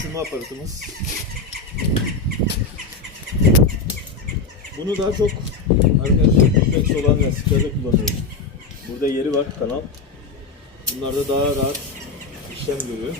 düşürme aparatımız. Bunu daha çok arkadaşlar kompleks olan lastiklerde kullanıyoruz. Burada yeri var, kanal. Bunlarda daha rahat işlem görüyor.